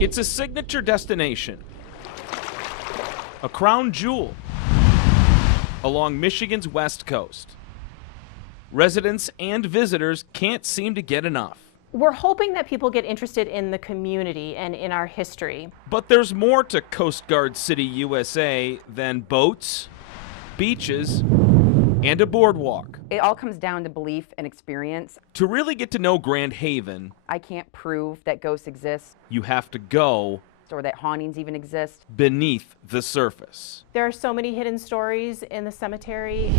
It's a signature destination, a crown jewel along Michigan's west coast. Residents and visitors can't seem to get enough. We're hoping that people get interested in the community and in our history. But there's more to Coast Guard City, USA than boats, beaches, and a boardwalk. It all comes down to belief and experience. To really get to know Grand Haven, I can't prove that ghosts exist you have to go or that hauntings even exist. beneath the surface. There are so many hidden stories in the cemetery.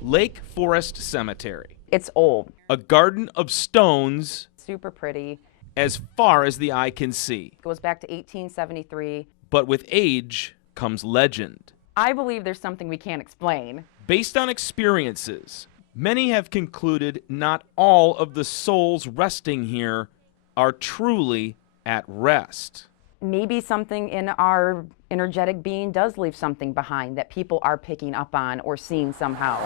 Lake Forest Cemetery, It's old, a garden of stones super pretty. as far as the eye can see. It goes back to 1873. But with age comes legend. I believe there's something we can't explain. Based on experiences, many have concluded not all of the souls resting here are truly at rest. Maybe something in our energetic being does leave something behind that people are picking up on or seeing somehow.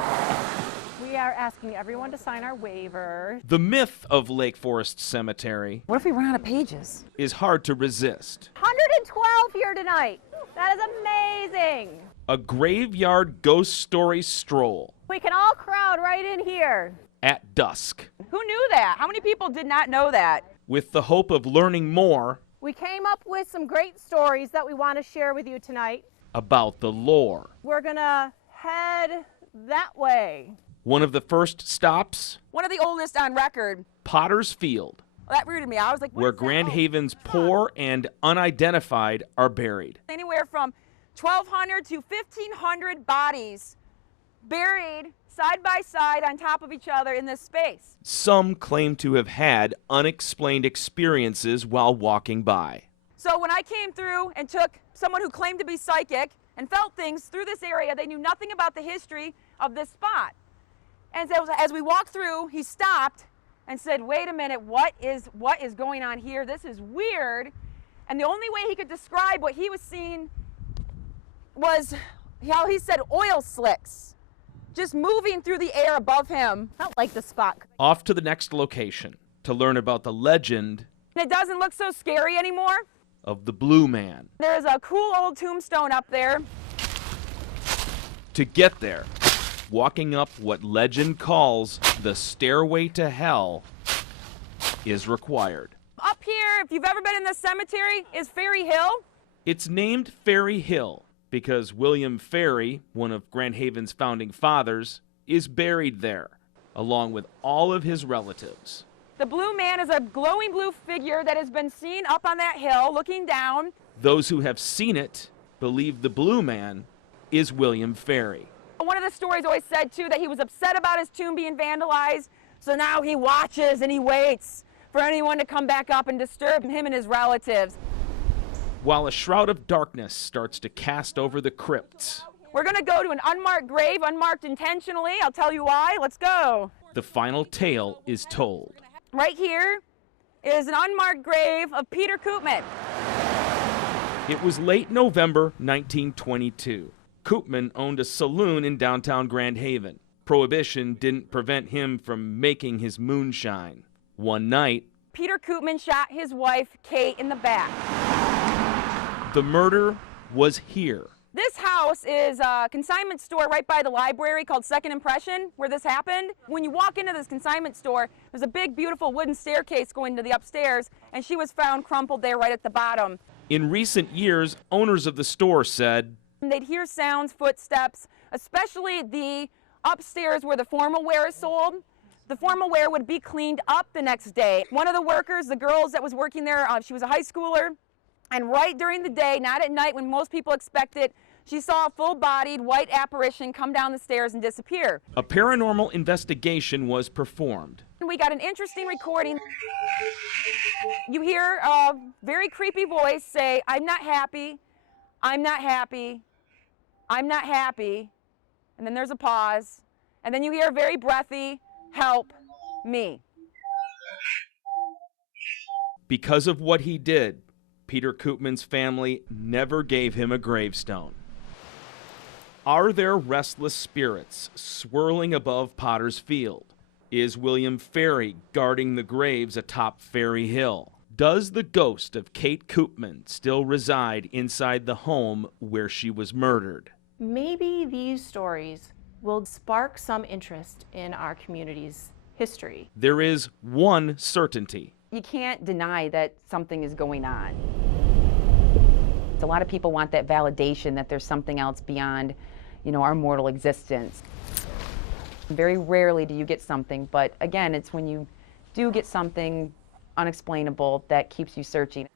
We are asking everyone to sign our waiver. The myth of Lake Forest Cemetery What if we run out of pages? is hard to resist. 112 here tonight. That is amazing. A graveyard ghost story stroll We can all crowd right in here. at dusk, Who knew that? How many people did not know that? with the hope of learning more We came up with some great stories that we want to share with you tonight. about the lore. We're gonna head that way. One of the first stops, One of the oldest on record. Potter's Field, That rooted me. I was like, what where is that? Grand Oh, Haven's poor and unidentified are buried. anywhere from 1,200 to 1,500 bodies buried side by side on top of each other in this space. Some claim to have had unexplained experiences while walking by. So when I came through and took someone who claimed to be psychic and felt things through this area, they knew nothing about the history of this spot. And so as we walked through, he stopped and said, wait a minute, what is going on here? This is weird. And the only way he could describe what he was seeing was how he said oil slicks just moving through the air above him. I don't like the spot. Off to the next location to learn about the legend And it doesn't look so scary anymore. of the Blue Man. There's a cool old tombstone up there. To get there, walking up what legend calls the stairway to hell is required. Up here, if you've ever been in this cemetery, is Ferry Hill. It's named Ferry Hill because William Ferry, one of Grand Haven's founding fathers, is buried there, along with all of his relatives. The Blue Man is a glowing blue figure that has been seen up on that hill looking down. Those who have seen it believe the Blue Man is William Ferry. One of the stories always said, too, that he was upset about his tomb being vandalized, so now he watches and he waits for anyone to come back up and disturb him and his relatives. While a shroud of darkness starts to cast over the crypts, We're going to go to an unmarked grave, unmarked intentionally. I'll tell you why. Let's go. the final tale is told. Right here is an unmarked grave of Peter Koopman. It was late November 1922. Koopman owned a saloon in downtown Grand Haven. Prohibition didn't prevent him from making his moonshine. One night, Peter Koopman shot his wife, Kate, in the back. the murder was here. This house is a consignment store right by the library called Second Impression, where this happened. When you walk into this consignment store, there's a big, beautiful wooden staircase going to the upstairs, and she was found crumpled there right at the bottom. In recent years, owners of the store said, And they'd hear sounds, footsteps, especially the upstairs where the formal wear is sold. The formal wear would be cleaned up the next day. One of the workers, the girls that was working there, she was a high schooler, and right during the day, not at night when most people expect it, she saw a full-bodied white apparition come down the stairs and disappear. a paranormal investigation was performed. We got an interesting recording. You hear a very creepy voice say, I'm not happy, I'm not happy, I'm not happy. And then there's a pause. And then you hear a very breathy, help me. Because of what he did, Peter Koopman's family never gave him a gravestone. Are there restless spirits swirling above Potter's Field? Is William Ferry guarding the graves atop Ferry Hill? Does the ghost of Kate Koopman still reside inside the home where she was murdered? Maybe these stories will spark some interest in our community's history. There is one certainty. You can't deny that something is going on. A lot of people want that validation that there's something else beyond, our mortal existence. Very rarely do you get something, but again, it's when you do get something unexplainable that keeps you searching.